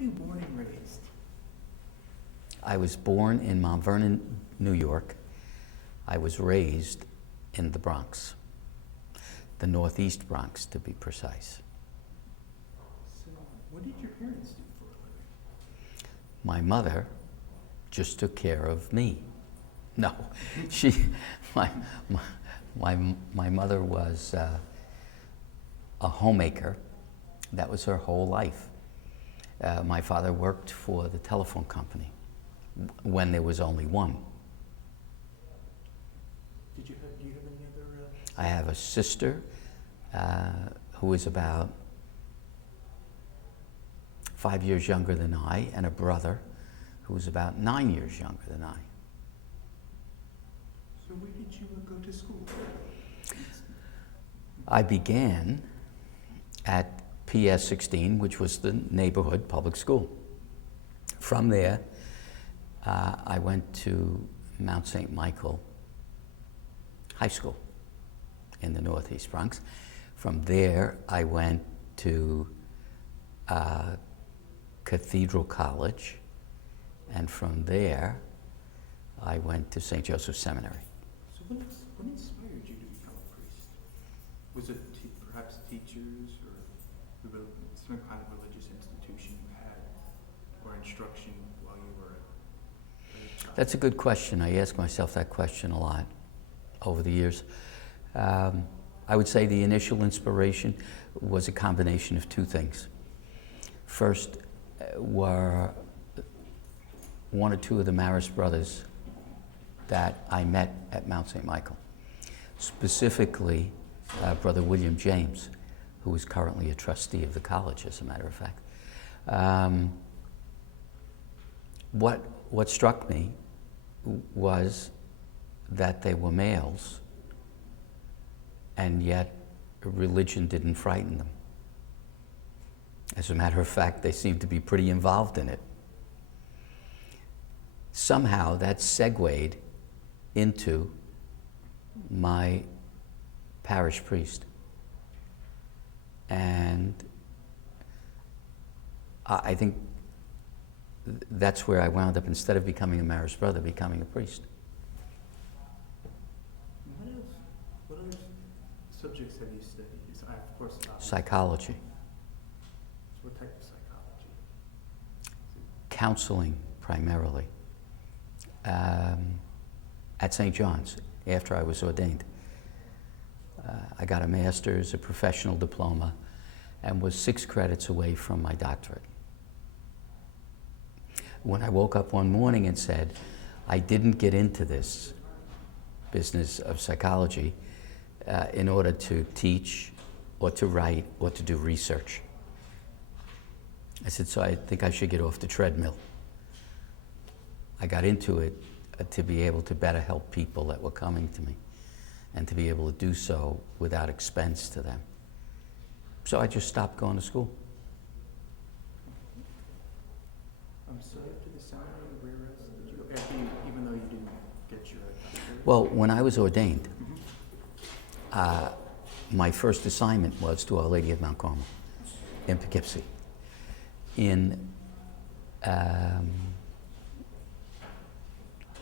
you born and raised? I was born in Mount Vernon, New York. I was raised in the Bronx, the Northeast Bronx to be precise. So, what did your parents do for a living? My mother just took care of me. No, my mother was a homemaker. That was her whole life. My father worked for the telephone company when there was only one. Do you have any other? I have a sister who is about 5 years younger than I, and a brother who is about 9 years younger than I. So where did you go to school? I began at PS 16, which was the neighborhood public school. From there, I went to Mount St. Michael High School in the Northeast Bronx. From there, I went to Cathedral College, and from there, I went to St. Joseph Seminary. So what inspired you to become a priest? Was it perhaps teachers or some kind of religious institution you had, or instruction while you were a child? That's a good question. I ask myself that question a lot over the years. I would say the initial inspiration was a combination of two things. First were one or two of the Marist brothers that I met at Mount St. Michael. Specifically, Brother William James, who is currently a trustee of the college, as a matter of fact. What struck me was that they were males, and yet religion didn't frighten them. As a matter of fact, they seemed to be pretty involved in it. Somehow that segued into my parish priest. And I think that's where I wound up, instead of becoming a Marist brother, becoming a priest. What other subjects have you studied? Of course, Psychology. What type of psychology? Counseling, primarily. At St. John's, after I was ordained. I got a master's, a professional diploma, and was 6 credits away from my doctorate. When I woke up one morning and said, I didn't get into this business of psychology in order to teach or to write or to do research. I said, so I think I should get off the treadmill. I got into it to be able to better help people that were coming to me, and to be able to do so without expense to them. So I just stopped going to school. So after the seminary, where else did you go? Even though you didn't get your doctorate? Well, when I was ordained, my first assignment was to Our Lady of Mount Carmel in Poughkeepsie. In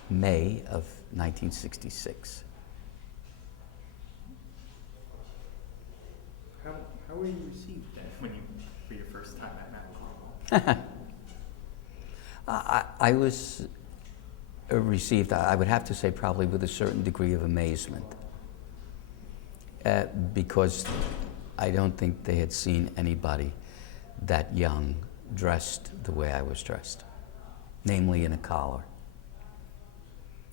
May of 1966. How were you received then for your first time at Mount Carmel? I was received, I would have to say, probably with a certain degree of amazement, because I don't think they had seen anybody that young dressed the way I was dressed, namely in a collar.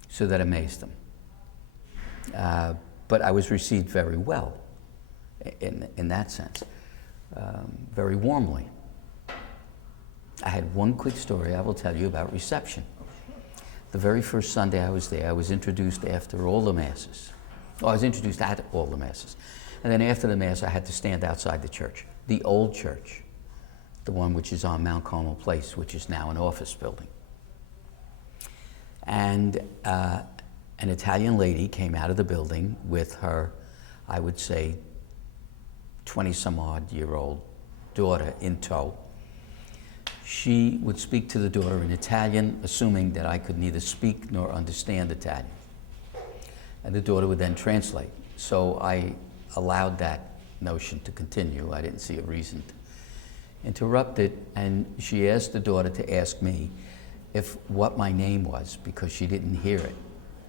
So that amazed them. But I was received very well in that sense, very warmly. I had one quick story I will tell you about reception. The very first Sunday I was there, I was introduced after all the Masses. Well, I was introduced at all the Masses. And then after the Mass, I had to stand outside the church, the old church, the one which is on Mount Carmel Place, which is now an office building. And an Italian lady came out of the building with her, I would say, 20-some-odd-year-old daughter in tow. she would speak to the daughter in Italian, assuming that I could neither speak nor understand Italian. And the daughter would then translate. So I allowed that notion to continue. I didn't see a reason to interrupt it, and she asked the daughter to ask me what my name was, because she didn't hear it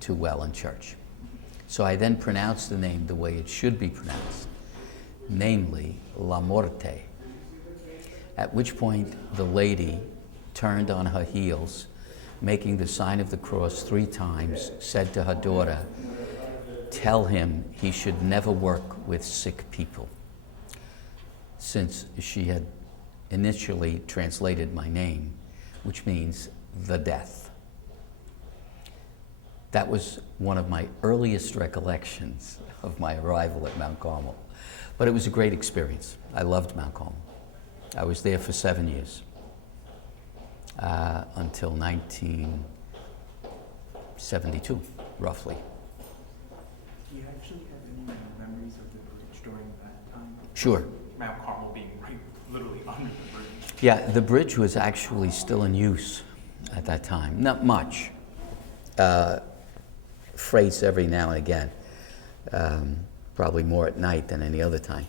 too well in church. So I then pronounced the name the way it should be pronounced, namely LaMorte. At which point the lady turned on her heels, making the sign of the cross 3 times, said to her daughter, "Tell him he should never work with sick people," since she had initially translated my name, which means the death. That was one of my earliest recollections of my arrival at Mount Carmel. But it was a great experience. I loved Mount Carmel. I was there for 7 years, until 1972, roughly. Do you actually have any memories of the bridge during that time? Sure. Mount Carmel being right, literally under the bridge. Yeah, the bridge was actually still in use at that time. Not much. Freights every now and again. Probably more at night than any other time.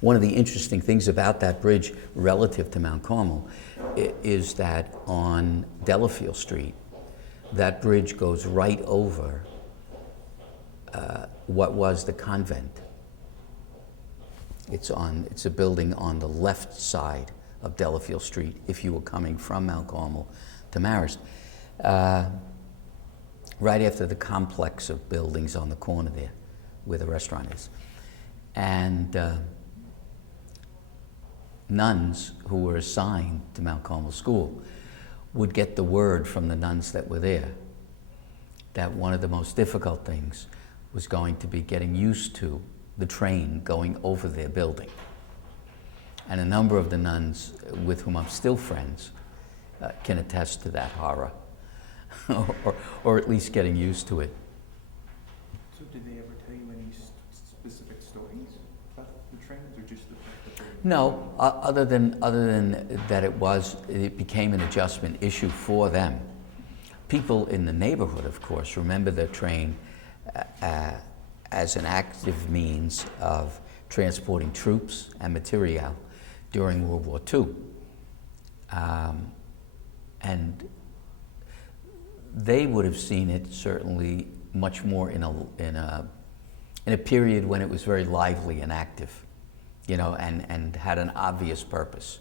One of the interesting things about that bridge relative to Mount Carmel is that on Delafield Street, that bridge goes right over what was the convent. It's a building on the left side of Delafield Street if you were coming from Mount Carmel to Marist. Right after the complex of buildings on the corner there, where the restaurant is. And nuns who were assigned to Mount Carmel School would get the word from the nuns that were there that one of the most difficult things was going to be getting used to the train going over their building. And a number of the nuns with whom I'm still friends can attest to that horror, or at least getting used to it. So did they ever tell you any specific stories about the trains, or just the fact that they... No, other than that it became an adjustment issue for them. People in the neighborhood, of course, remember the train as an active means of transporting troops and material during World War II. And they would have seen it certainly much more in a period when it was very lively and active, and had an obvious purpose.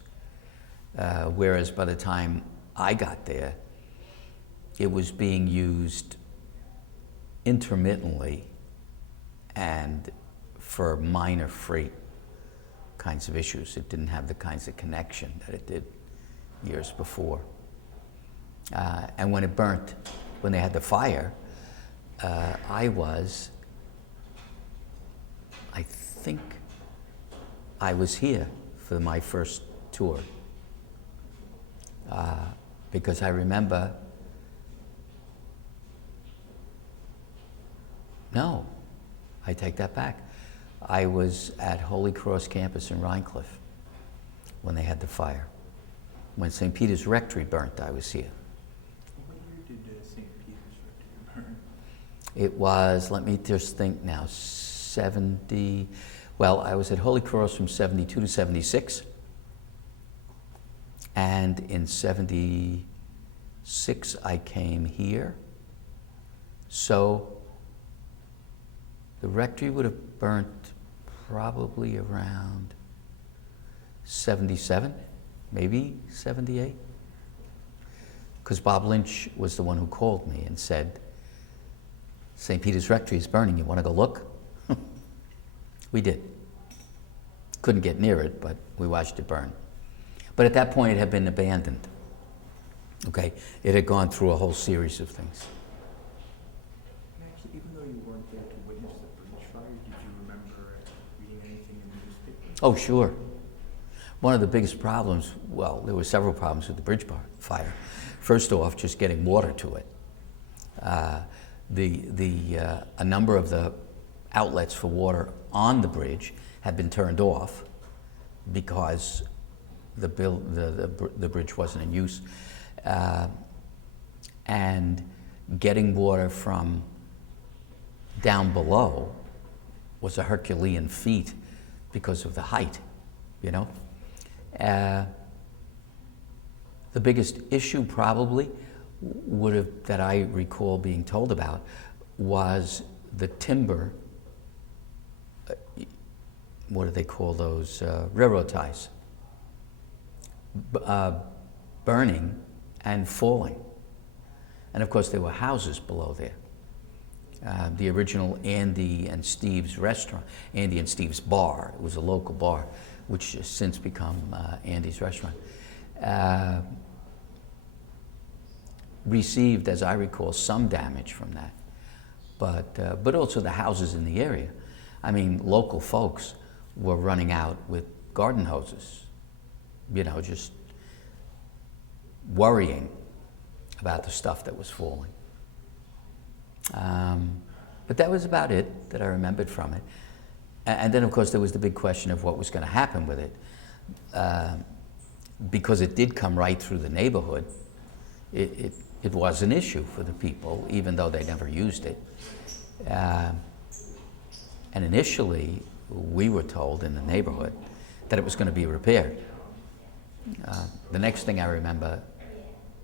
Whereas by the time I got there, it was being used intermittently and for minor freight kinds of issues. It didn't have the kinds of connection that it did years before. And when it burnt, when they had the fire, I think I was here for my first tour. Because I remember, no, I take that back. I was at Holy Cross campus in Rhinecliff when they had the fire. When St. Peter's Rectory burnt, I was here. What year did St. Peter's Rectory burn? It was, let me just think now, I was at Holy Cross from 72 to 76. And in 76, I came here. So the rectory would have burnt probably around 77, maybe 78. Because Bob Lynch was the one who called me and said, St. Peter's Rectory is burning, you want to go look? We did. Couldn't get near it, but we watched it burn. But at that point, it had been abandoned. Okay, it had gone through a whole series of things. And actually, even though you weren't there to witness the bridge fire, did you remember reading anything in the newspaper? Oh, sure. One of the biggest problems, well, there were several problems with the bridge fire. First off, just getting water to it. A number of the outlets for water on the bridge had been turned off because the bridge wasn't in use. And getting water from down below was a Herculean feat because of the height, you know. The biggest issue probably that I recall being told about was the timber, what do they call those, railroad ties, burning and falling. And of course there were houses below there. The original Andy and Steve's restaurant, Andy and Steve's bar, it was a local bar, which has since become Andy's restaurant, received, as I recall, some damage from that. But also the houses in the area. I mean, local folks were running out with garden hoses, you know, just worrying about the stuff that was falling. But that was about it that I remembered from it. And then, of course, there was the big question of what was going to happen with it. Because it did come right through the neighborhood, it was an issue for the people, even though they never used it. And initially, we were told in the neighborhood that it was going to be repaired. The next thing I remember,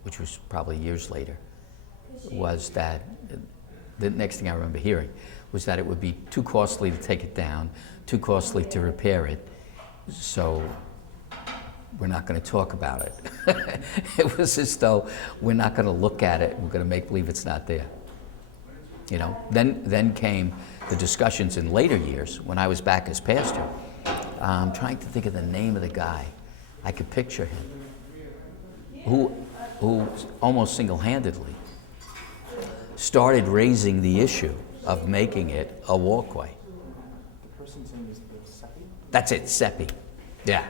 which was probably years later, was that the next thing I remember hearing was that it would be too costly to take it down, too costly to repair it, so we're not going to talk about it. It was as though we're not going to look at it, we're going to make believe it's not there. You know, then came the discussions in later years when I was back as pastor. I'm trying to think of the name of the guy. I could picture him, who almost single-handedly started raising the issue of making it a walkway. The person's name is Seppi? That's it, Seppi. Yeah.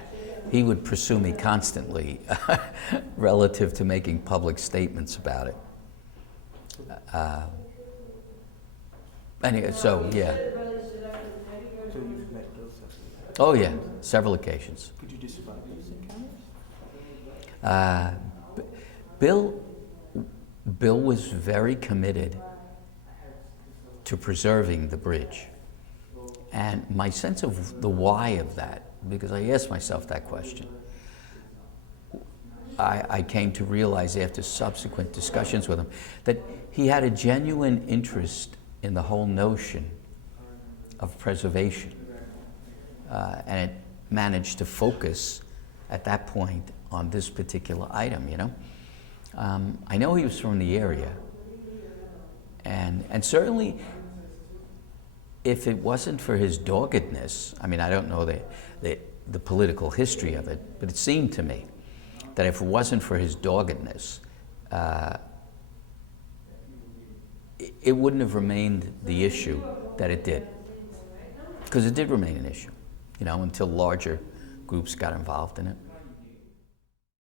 He would pursue me constantly relative to making public statements about it. Anyway, so, yeah. So you've met Bill Seppi? Oh, yeah, several occasions. Could you describe those encounters? Bill was very committed to preserving the bridge. And my sense of the why of that, because I asked myself that question, I came to realize after subsequent discussions with him that he had a genuine interest in the whole notion of preservation. And it managed to focus at that point on this particular item, you know. I know he was from the area, and certainly if it wasn't for his doggedness, I mean, I don't know the political history of it, but it seemed to me that if it wasn't for his doggedness, it wouldn't have remained the issue that it did. Because it did remain an issue, you know, until larger groups got involved in it.